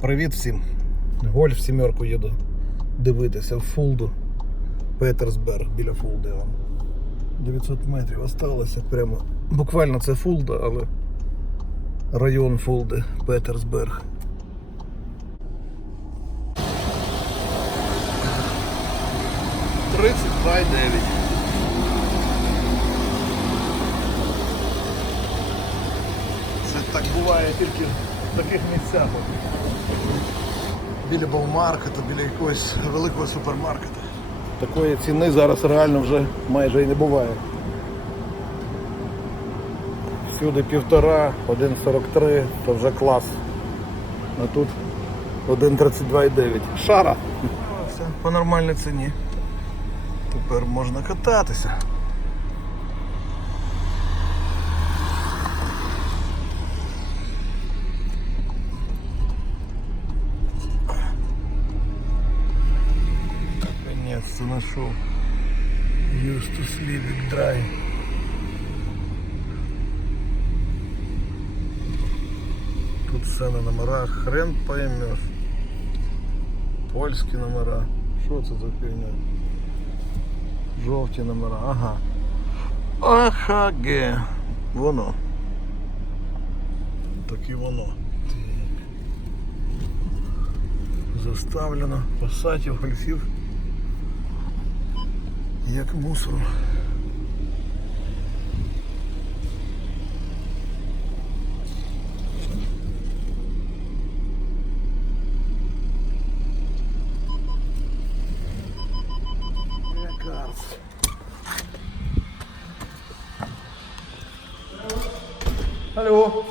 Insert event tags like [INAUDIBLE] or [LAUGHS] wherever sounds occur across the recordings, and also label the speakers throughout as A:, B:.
A: Привіт всім. Гольф сімерку їду дивитися в Фулду. Петерсберг біля Фулди. Вам. 900 метрів осталося. Прямо. Буквально це Фулда, але район Фулди, Петерсберг. Тридцять два дев'ять. Це так буває тільки в таких місцях. Біля бавмаркета, біля якогось великого супермаркета. Такої ціни зараз реально вже майже і не буває. Всюди півтора, 1,43, то вже клас. А тут 1,32,9. Шара. Все, по нормальній ціні. Тепер можна кататися. Наконец-то. Used to sleep it dry. Тут все на номерах. Хрен поймешь. Польські номера. Що це за фігня? Жовті номера. Ага. Ахаге. Воно. Так і воно. Заставлено пасатів, гольфів. Як мусором.
B: Hallo.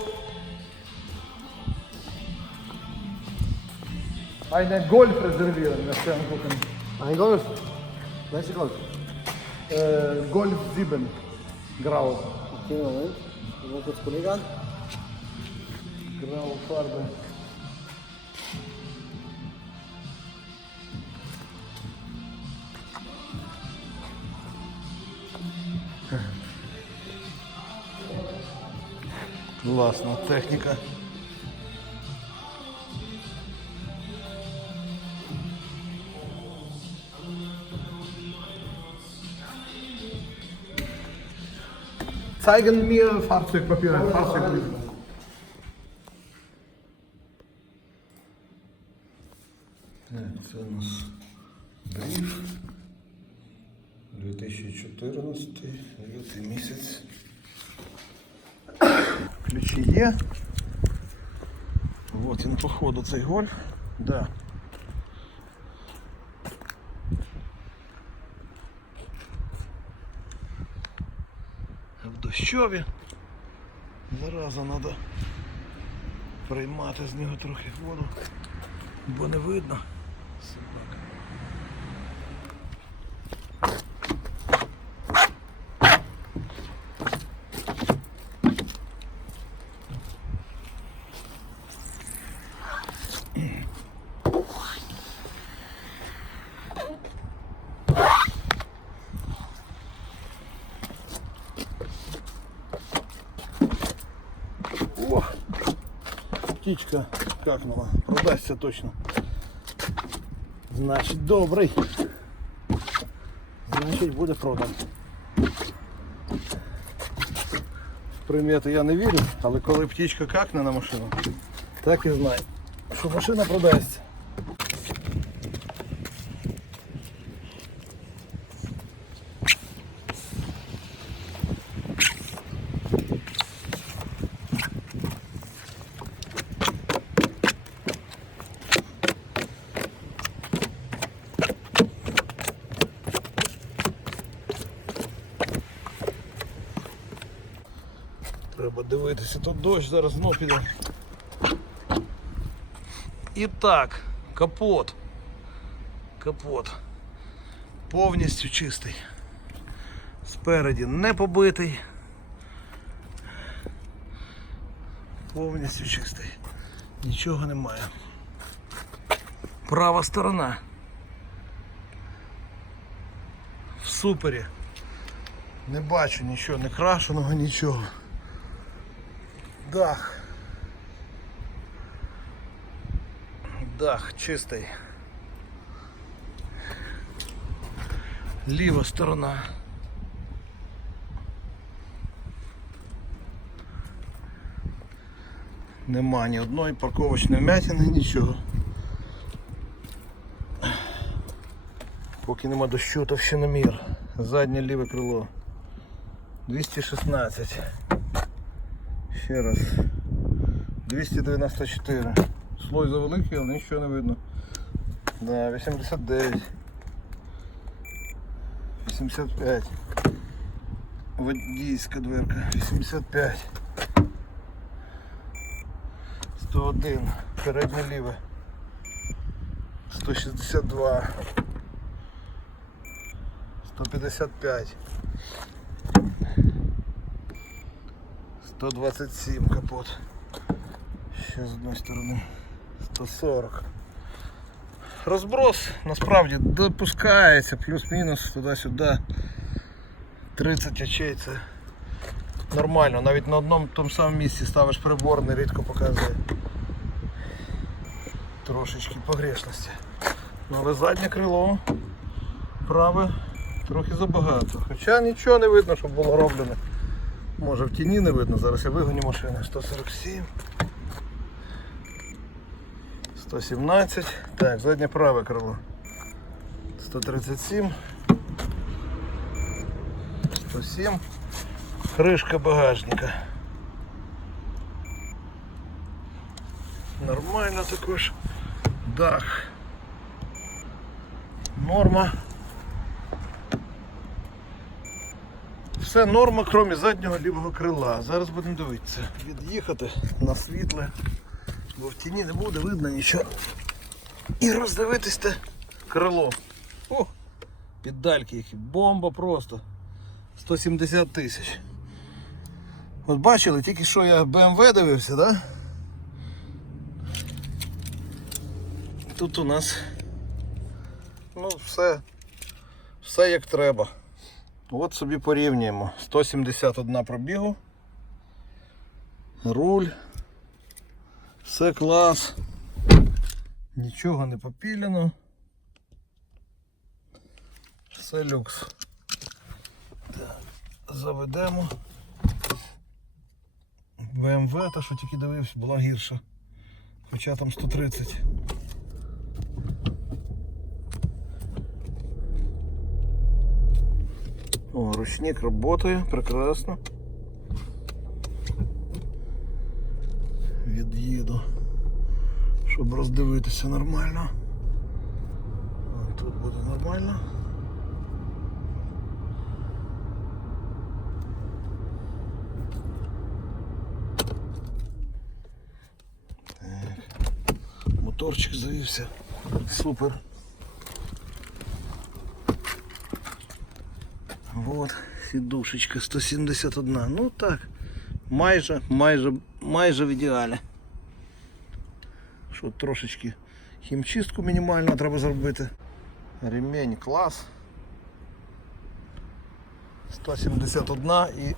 B: Einen Golf reservieren, möchte ich angucken.
C: Ein Golf? Welcher Golf?
B: Äh, Golf 7, grau.
C: Okay, Moment. Ich muss kurz Kollege an.
B: Graue Farbe.
A: Класна техніка.
B: Zeigen mir Fahrzeugpapiere, Fahrzeugbrief.
A: Так, це у нас бриф. 2014, лютий місяць. Ключі є. Вот він, походу, цей гольф. Да. В він Зараза треба приймати з нього трохи воду, бо не видно. Собака. О! Птичка какнула. Продасться точно. Значить, добрий. Значить, буде продан. В я не вірю, але коли птичка какне на машину, так і знаю, що машина продасться. Треба дивитися, тут дощ зараз знов піде. І так, капот. Капот. Повністю чистий. Спереді не побитий. Повністю чистий. Нічого немає. Права сторона. В супері. Не бачу нічого, не крашеного, нічого. Дах. Дах чистий. Ліва сторона. Нема ні одної парковочної вмятини, нічого. Поки нема дощу, то ще не мір. Заднє ліве крило. 216. Ще раз. 294. Слой завеликий, але нічого не видно. Да, 89. 85. Водійська дверка. 85. 101. Переднє ліве. 162. 155. 127 капот. Ще з одної сторони. 140. Розброс насправді допускається плюс-мінус туди-сюди. 30 очей це нормально. Навіть на одному тому самому місці ставиш приборний, рідко показує трошечки погрешності. Але заднє крило праве трохи забагато. Хоча нічого не видно, щоб було роблено. Може в тіні не видно, зараз я вигоню машину. 147. 117. Так, заднє праве крило. 137. 107. Кришка багажника. Нормально також. Дах. Норма. Все норма, крім заднього лівого крила. Зараз будемо дивитися. Від'їхати на світле, бо в тіні не буде видно нічого. І роздивитись те крило. О, піддальки які. Бомба просто. 170 тисяч. От бачили, тільки що я BMW дивився, да? Тут у нас ну все, все як треба. От собі порівнюємо. 171 пробігу. Руль. Все клас. Нічого не попілено. Все люкс. Заведемо. BMW, та що тільки дивився, була гірша. Хоча там 130. О, ручник працює, прекрасно. Від'їду, щоб роздивитися нормально. Тут буде нормально. Так. Моторчик завівся. Супер. Вот, сідушечка 171. Ну так, майже, майже, майже в ідеалі. Що трошечки хімчистку мінімально треба зробити. Ремень клас. 171 і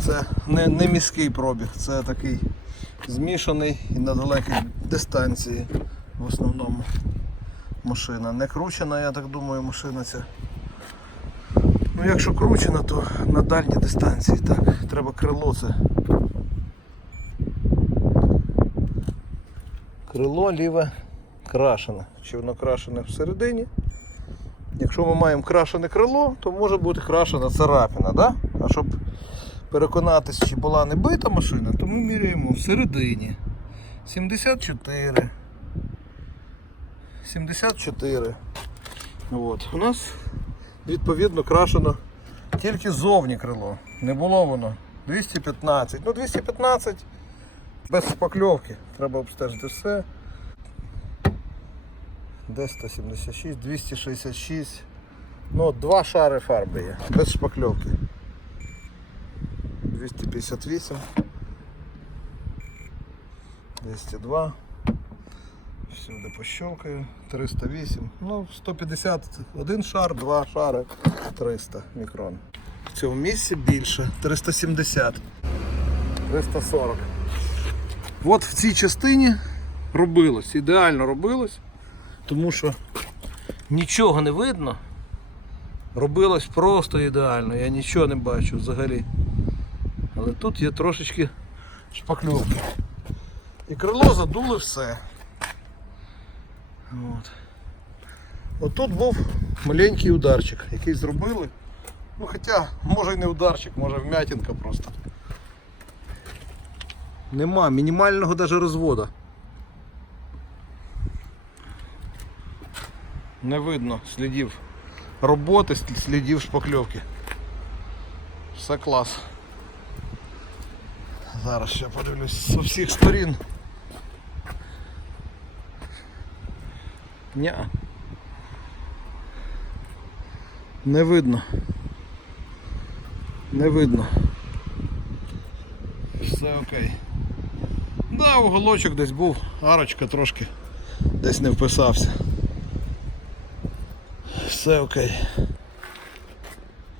A: це не, не міський пробіг, це такий змішаний і на далекій дистанції в основному машина. Не кручена, я так думаю, машина ця. Ну якщо кручено, то на дальній дистанції. Так, треба крило це. Крило ліве крашене. Чи воно крашене всередині? Якщо ми маємо крашене крило, то може бути крашена царапина, да? А щоб переконатися, чи була не бита машина, то ми міряємо всередині. 74. 74. От. У нас відповідно крашено тільки зовні крило. Не було воно. 215. Ну 215 без шпакльовки. Треба обстежити все. Де 176, 266. Ну, два шари фарби є, без шпакльовки. 258. 202. Всюди пощелкаю. 308. Ну, 150. Один шар, два шари, 300 мікрон. В цьому місці більше. 370. 340. От в цій частині робилось, ідеально робилось, тому що нічого не видно. Робилось просто ідеально, я нічого не бачу взагалі. Але тут є трошечки шпакльовки. І крило задули все. От. Тут був маленький ударчик, який зробили. Ну хоча, може і не ударчик, може вмятинка просто. Нема мінімального даже розводу. Не видно слідів роботи, слідів шпакльовки. Все клас. Зараз ще подивлюсь з всіх сторін. Ня. Не видно. Не видно. Все окей. Да, уголочок десь був, арочка трошки десь не вписався. Все окей.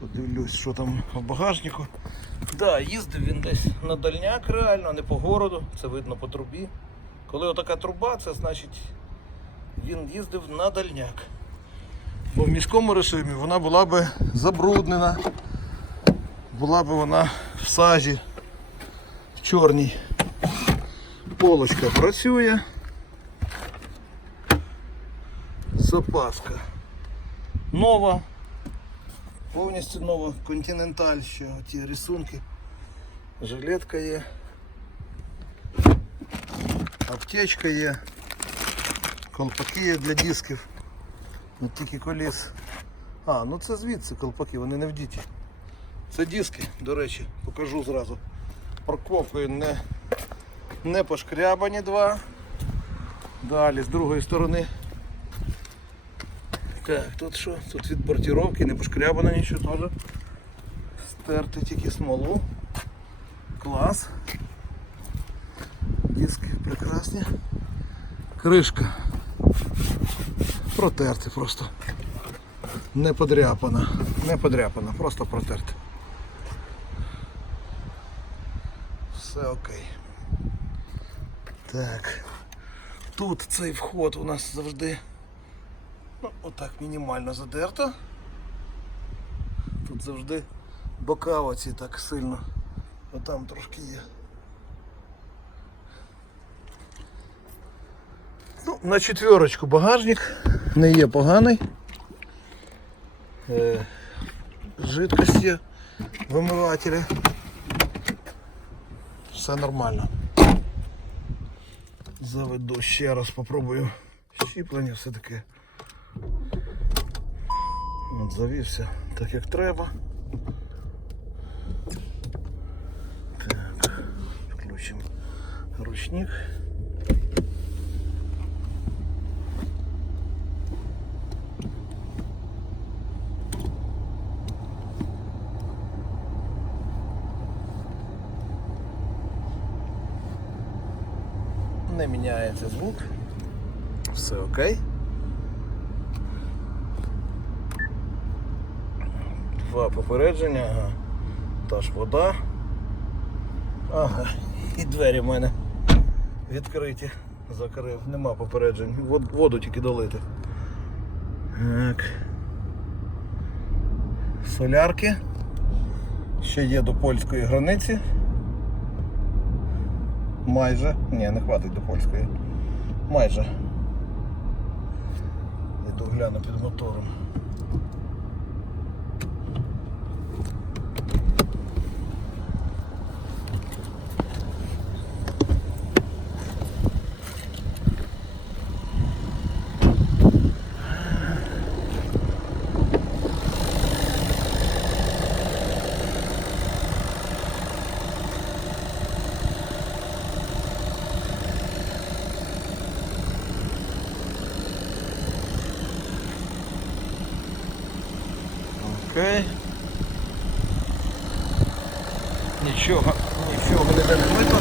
A: Подивлюсь, що там в багажнику. Да, їздив він десь на дальняк реально, не по городу, це видно по трубі. Коли отака труба, це значить він їздив на дальняк. Бо в міському режимі вона була би забруднена, була б вона в сажі, в чорній. Полочка працює. Запаска нова. Повністю нова континенталь, ще ті рисунки. Жилетка є. Аптечка є. Колпаки є для дисків. Не тільки коліс. А, ну це звідси колпаки, вони не вдіті. Це диски, до речі, покажу зразу. Парковкою не, не пошкрябані два. Далі з другої сторони. Так, тут що? Тут від бортировки не пошкрябано нічого теж. Стерти тільки смолу. Клас. Диски прекрасні. Кришка. Протерти просто. Не подряпана. Не подряпана, просто протерти. Все окей. Так. Тут цей вход у нас завжди ну, отак мінімально задерто. Тут завжди бока оці так сильно. Отам трошки є. Ну, на четверочку багажник не є поганий. Е, жидкость є вимивателі. Все нормально. Заведу ще раз, попробую щіплення все таки. От завівся так як треба. Так, включимо ручник. Не міняється звук. Все окей. Два попередження, ага. Та ж вода. Ага. І двері в мене відкриті. Закрив. Нема попереджень. Воду тільки долити. Так. Солярки. Ще є до польської границі. Майже. Ні, не хватить до польської. Майже. Йду гляну під мотором. Окей. Нічого, нічого ніде не мито.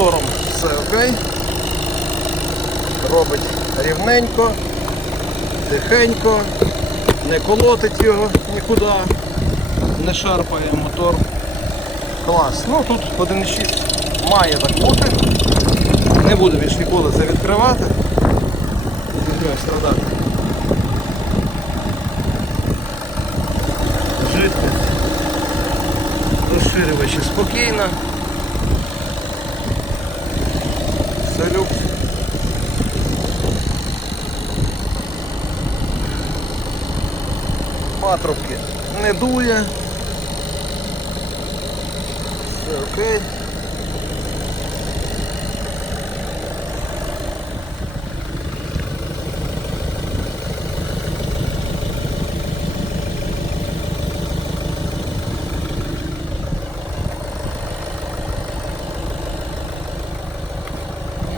A: мотором все окей. Робить рівненько, тихенько, не колотить його нікуди, не шарпає мотор. Клас. Ну тут 1.6 має так бути. Не буду більш ніколи це відкривати. Візьмемо страдати. Жидкість. Розширювачі спокійно. Патрубки не дує. Все окей.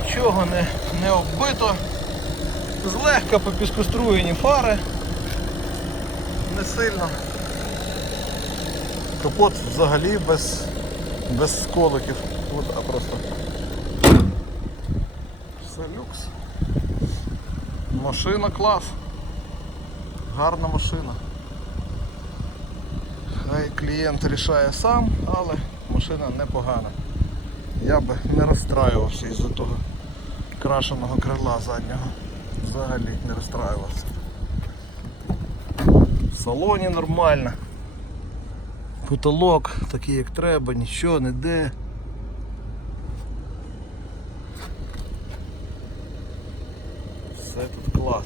A: Нічого не, не оббито. Злегка попіскоструєні фари. Не сильно. Капот взагалі без, без сколиків. От, а просто. Все люкс. Машина клас. Гарна машина. Хай клієнт рішає сам, але машина непогана. Я би не розстраювався із-за того крашеного крила заднього. Взагалі не розстраювався. Салоні нормально. Потолок такий як треба, нічого не де. Все тут клас.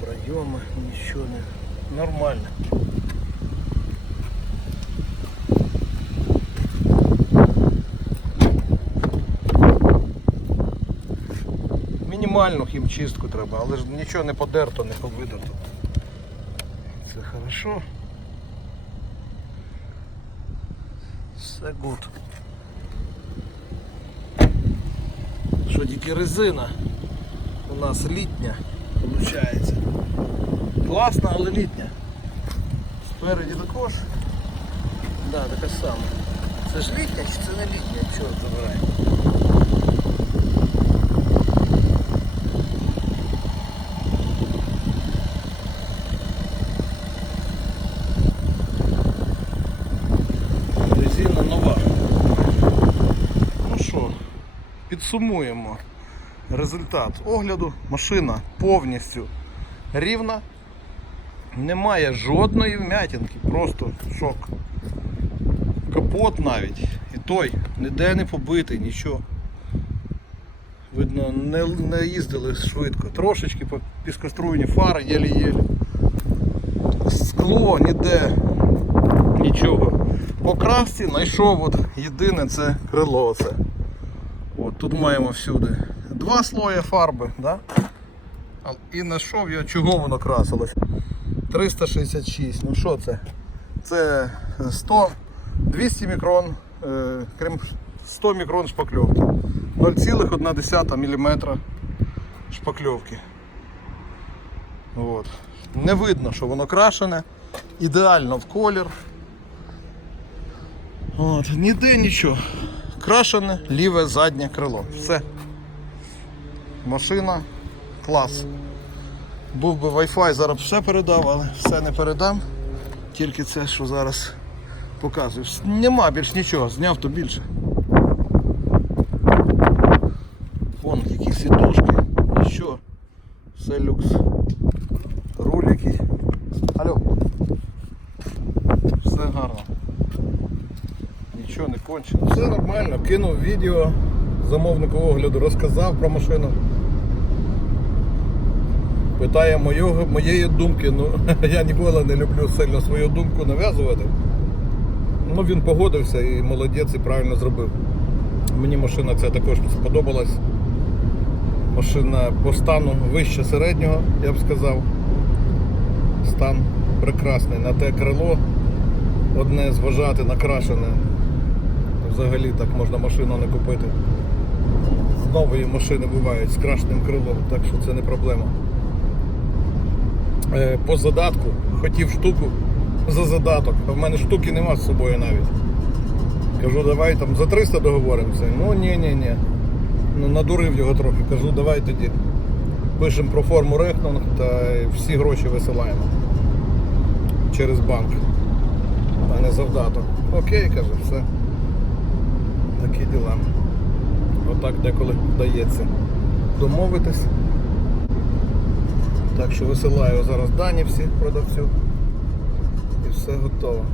A: Пройоми, нічого не. Нормально. Мінімальну хімчистку треба, але ж нічого не подерто, не повидерто. Це хорошо. Все гуд. Що тільки резина у нас літня виходить. Класна, але літня. Спереді також. Да, така сама. Це ж літня чи це не літня? Чорт забирай. Резина нова. Ну що, підсумуємо результат огляду. Машина повністю рівна. Немає жодної вмятинки, просто шок. Капот навіть. І той ніде не побитий, нічого. Видно, не, не їздили швидко. Трошечки піскоструйні фари, єлі-єлі. Скло ніде нічого. По красці знайшов от єдине це крило. Це. Тут маємо всюди два слої фарби. Да? І знайшов я, чого воно красилось. 366. Ну що це? Це 100, 200 мікрон, е, крім 100 мікрон шпакльовки. 0,1 мм шпакльовки. От. Не видно, що воно крашене. Ідеально в колір. От, ніде нічого. Крашене ліве заднє крило. Все. Машина клас. Був би Wi-Fi, зараз все передав, але все не передам. Тільки це, що зараз показую. Нема більш нічого, зняв то більше. Вон які сідушки, нічого. Все люкс. Рулики. Алло. Все гарно. Нічого не кончено. Все нормально, кинув відео замовнику огляду, розказав про машину. Питає моєго, моєї думки. Ну, [LAUGHS] я ніколи не люблю сильно свою думку нав'язувати. Ну він погодився і молодець і правильно зробив. Мені машина ця також сподобалась. Машина по стану вище середнього, я б сказав. Стан прекрасний. На те крило одне зважати накрашене. Взагалі так можна машину не купити. Нової машини бувають з крашеним крилом, так що це не проблема. Е, По задатку хотів штуку за задаток. А в мене штуки нема з собою навіть. Кажу, давай там за 300 договоримося. Ну ні, ні, ні. Ну, надурив його трохи. Кажу, давай тоді. Пишемо про форму рехнунг та всі гроші висилаємо через банк, а не завдаток. Окей, каже, все. Такі діла. Отак деколи вдається домовитись. Так що висилаю зараз дані всі продавцю. І все готово.